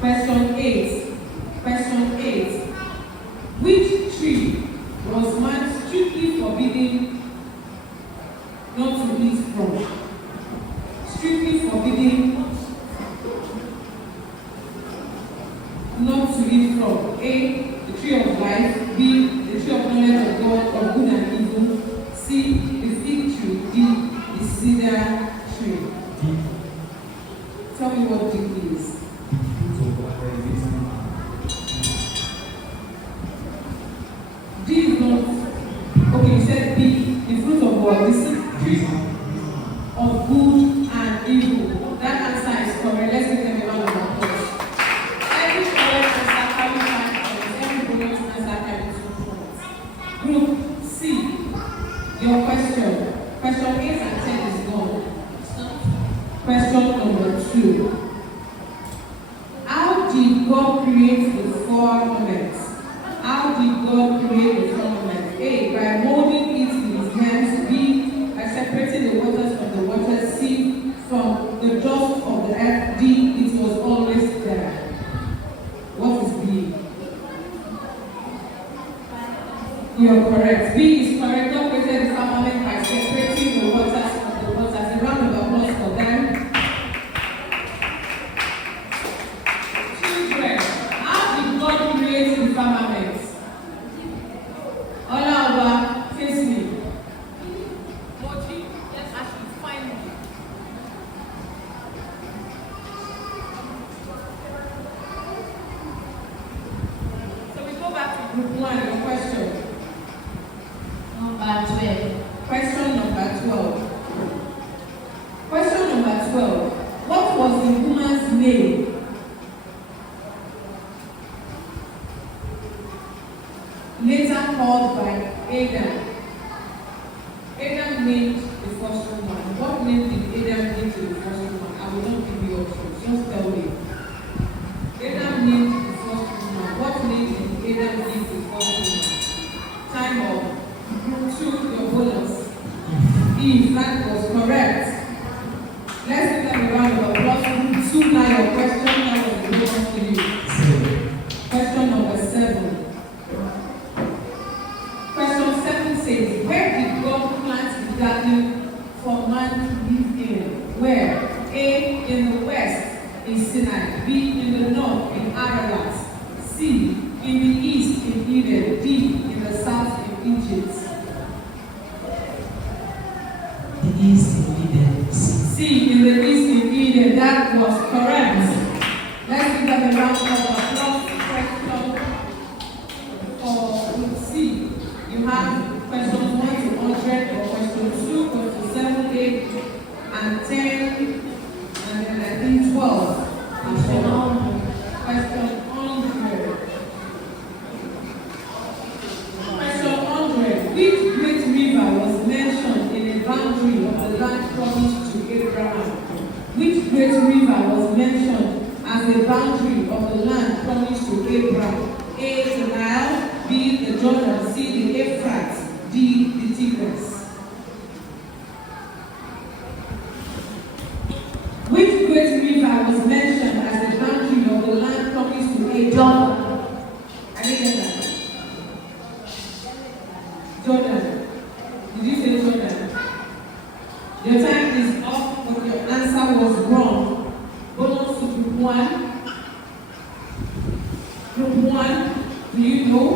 Question 8. Question 8. Which tree was man strictly forbidden not to eat from? Strictly forbidden not to eat from. A. The tree of life. B. The tree of knowledge of God, of good and evil. C. The fig tree. D. The cedar tree. Tell me what D is. D is not. Okay, you said B. The fruit of what? The tree of good and evil. That answer is correct. Let's give them a round of applause. Every correct answer carries 5 points. Every bonus answer carries 2 points. Group C. Your question. Question 8 and 10 is gone. Question number 2. How did God create the firmament? How did God create the firmament? A. By molding it with his hands. B. By separating the waters from the waters. C. From the dust of the earth. D. It was always there. What is B? You are correct. B is correct. God created the firmament by separating the waters from the waters. A round of applause for them. Children, how did God create the firmament? Olaoba, face me. Moji, let's actually find me. So we go back to group 1, your question. Number 12. Question number 12. Question number 12. What was the woman's name? Later called by Adam. Adam named the first woman. What name did Adam give to the first woman? I will not give you options. Just tell me. Adam named the first woman. What name did Adam give the first woman? Time up. Group 2, your bonus. If that was correct. Let's give them a round of applause. Group 2, now your question. That was the bonus to you. Question number 7. Question 7 says, where did God plant the garden for man to live in? Where? A. In the west, in Sinai. B. In the north, in Ararat. C. In the east, in Eden. D. In the south, in Egypt. The east in Eden. C. In the east, in Eden. That was correct. Let's give them a round of applause. Question for group C. You have questions 1 to 100, or question 2, question 7, 8, and 10, and then I think 12. Question 100. Question 100. Which great river was mentioned in the boundary of the land promised to Abraham? Which great river was mentioned as the boundary of the land promised to Abraham? A. The Nile. B. The Jordan. C. The Euphrates. D. The Tigris. Which great river was mentioned as the boundary of the land promised to Abraham? I didn't get that. Jordan. Did you say Jordan? Your time is up, but your answer was wrong. Bonus to group 1. Group 1, do you know?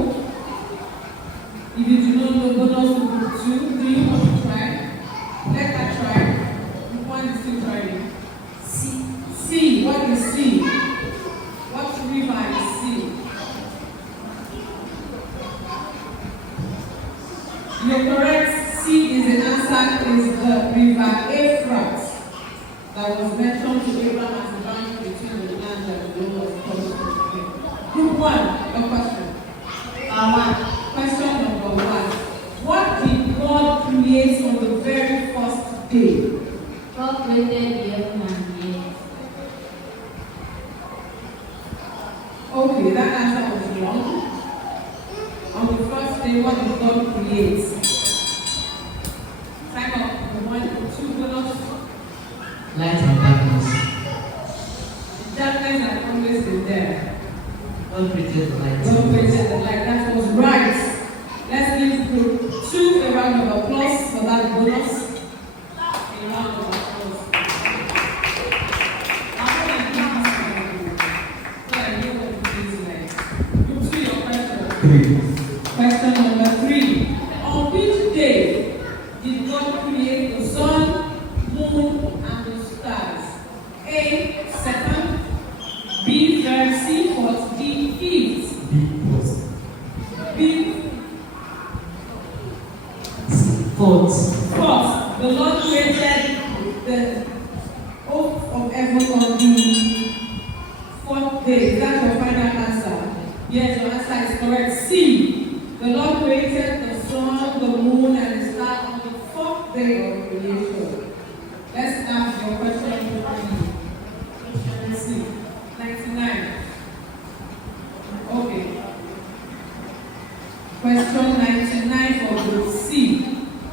If you do not know, bonus to group 2. Do you want to try? Let her try. Group 1 is still trying. C. C. What is C? What river is C? You're correct. C is the answer, is the river Euphrates that was mentioned to Abraham as the boundary between the land and the Lord was promised to him. Group 1, your question. Question number 1. What did God create on the very first day? God created the heaven and the earth. Okay, that answer was wrong. On the first day, what did God create? Time up. 1, 2, bonus. Light and darkness. Darkness has always been there. God created the light. God created the light. That was right. Let's give group 2 a round of applause for that bonus. A round of applause. I'm going to give this one a group. So I know what it is like. Group 2, your question. 3. Question number 3. On which day did God create the sun, moon, and the stars? A. Second. B. Third. C. Fourth. D. Fifth. B. Fourth. Fourth. The Lord created the earth of heaven on the 4th day. Is that your final answer? Yes, your answer is correct. C. The Lord created the sun, the moon, and the star on the 4th day of creation. Let's ask your question number 3. C. 99. Okay. Question 99 for group C.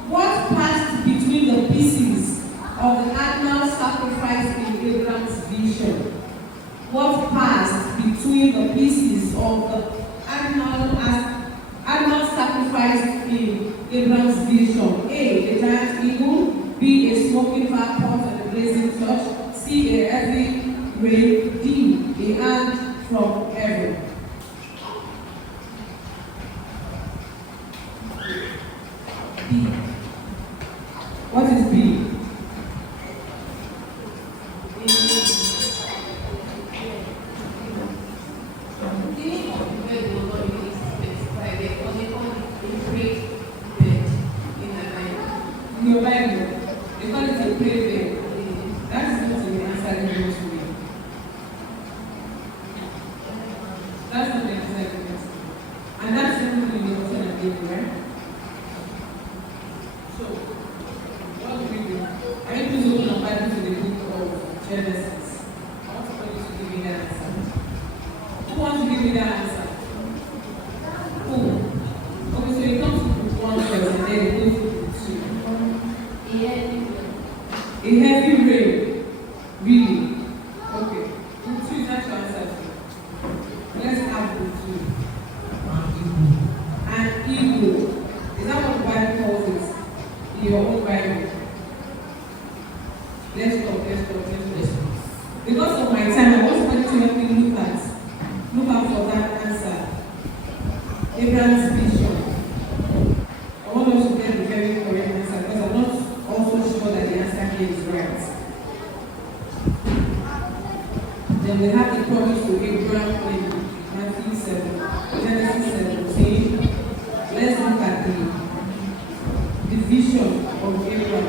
What passed between the pieces of the animal sacrifice in Abraham's vision? What passed between the pieces of the animal sacrifice in Abraham's vision? A. A giant eagle. B. A smoking fire pot and a blazing torch. C. A heavy rain. D. A hand from heaven. B. What is B? In your Bible, they call it a prayer bed. That is not the answer given to me. That's not the answer given to me. And that's the only thing in the question I gave you, right? So, what do we do? I need to open the Bible to the book of Genesis. I want somebody to give me that answer. Who wants to give me that answer? Who? Okay, so it comes to book 1 first and then it goes to book 2. A heavy rain. Really? Okay. Book 2 is not your answer. Let's have book 2. An eagle. Is that what the Bible calls it? In your own Bible. Let's talk. Because of my time, I want somebody to help me look out for that answer. Abraham's vision. I want us to get the very correct answer because I'm not also sure that the answer here is right. Then we have the promise to Abraham in Matthew 7, Genesis 17. Let's look at the vision of Abraham.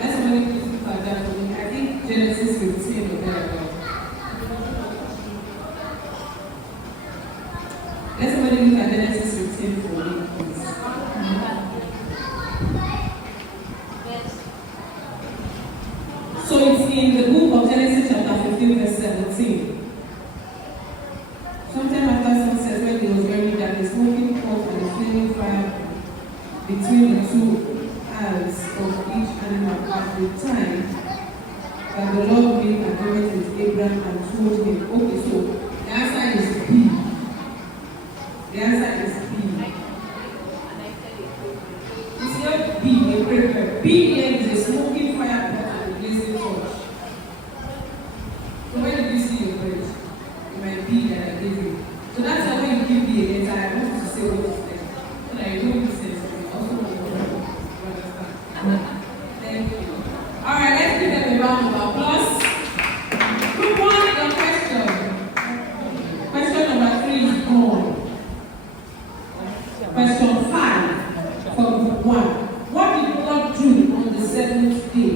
Let's somebody please look at that for me. I think Genesis 15 or thereabout. Let's somebody look at Genesis 15 for me, please. So it's in the book of Genesis chapter 15 verse 17. Sometime after sunset when it was very dark, the smoking pot and the flaming fire between the two hands of each animal at the time that the Lord made an agreement with Abraham and told him. Okay, so the answer is B. The answer is B. It's not B, a prayer. B here is a smoking fire pot and a blazing torch. So where did you see your prayer? It might be that I gave you. So that's why when you give me a letter, I want you to say what is there. So that you know what it says. Also, you understand. Thank you. All right, let's give them a round of applause. Group 1, your question. Question number 3 is gone. Question 5 for group 1. What did God do on the 7th day?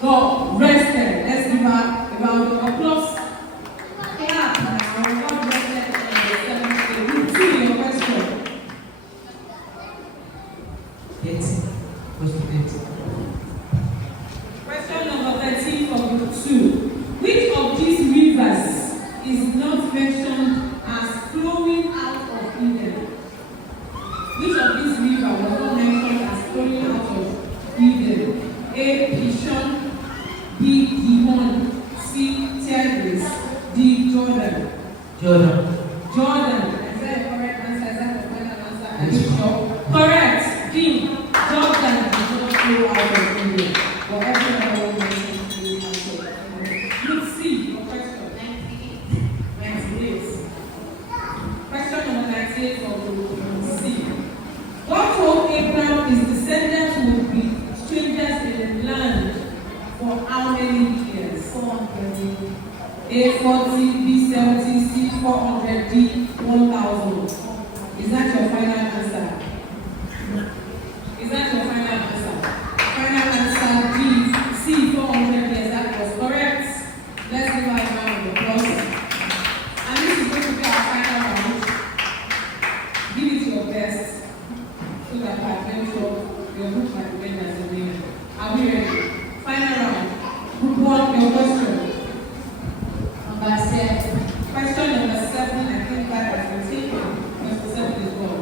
God rested. Let's give her a round of applause. Clap now. God rested Jordan. Jordan. Is that a correct answer? Is that the final answer? Are you sure? Correct. D. Jordan did not flow out of India. For every other one mentioned in Group C. Your question. 98. Question number 98 for Group C. God told Abraham his descendants would be strangers in the land for how many years? 400. A 40, B 70, C 400, D 1000. Is that your final answer? Is that your final answer? Final answer D, C 400 years. That was correct. Let's give our round of applause. And this is going to be our final round. Give it your best so that I can show your group might win as a winner. Are we ready? Final round. Group 1, your question. Number 7. Question number 7, I think that has been taken. Question 7 is what?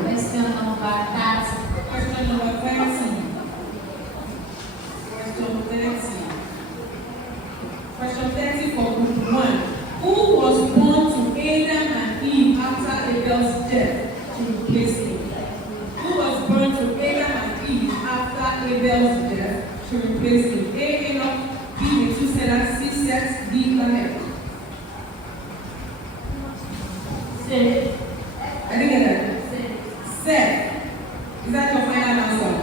Question number 30. Question number 30. Question 30. Question 30 for group 1. Who was born to Adam and Eve after Abel's death to replace him? Who was born to Adam and Eve after Abel's death to replace him? A. Enoch, B. Methuselah, C. Seth, D. Lamech. Seth. I didn't get that. Seth. Is that your final answer?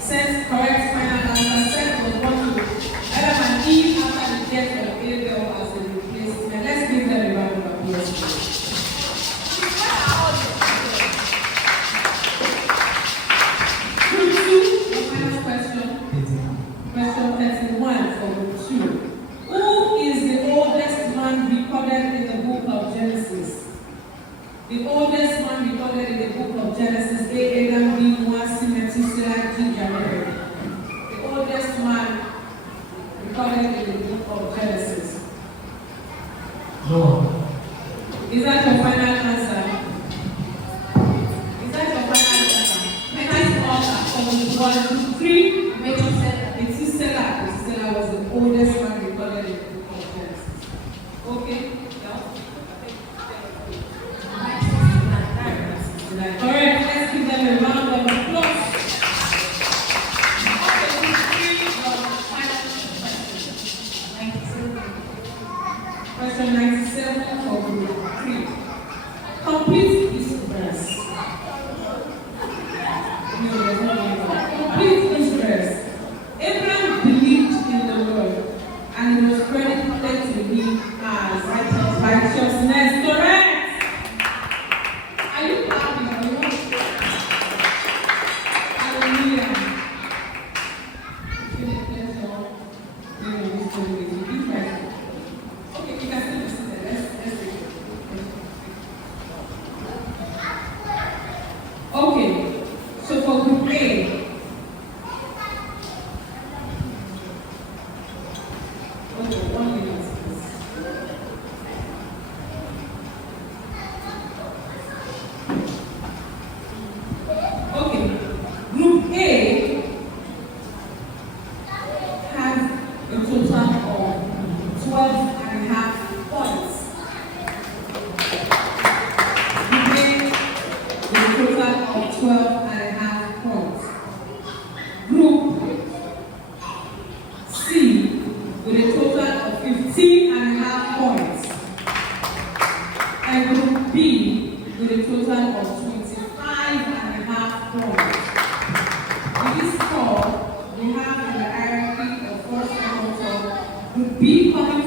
Seth, correct final answer. Seth was born to Adam and Eve after the death of Abel as a replacement. Let's give them a round of applause. Group 2, your final question. Question 31 for group 2. Who is the oldest man recorded in the book of Genesis? The oldest man recorded in the book of Genesis, A. Adam, B. Noah, C. Methuselah, D. Jared. The oldest man recorded in the book of Genesis. Noah. Is that your final answer? Is that your final answer? Methuselah for 1, 2, 3. Methuselah. Methuselah was the oldest man recorded in the book of Genesis. Okay? Yeah. Correct. Let's give them a round of applause. Question 97 for group 3. Complete this verse. Complete this verse. Abraham believed in the Lord, and it was credited to him as righteousness. Correct. Are you happy? Hallelujah. It's been a pleasure doing this story with you. Be present. Okay, you can still be seated. Let's take it. Okay, so for group A, okay, 1 minute, please. Okay, group A has a total of 12 and a half points. Group A with a total of 12 and a half points. Group C with a total of 15 and a half points. And group B with a total of 25 and a half points. With this score, we have in the hierarchy of first and third, group B coming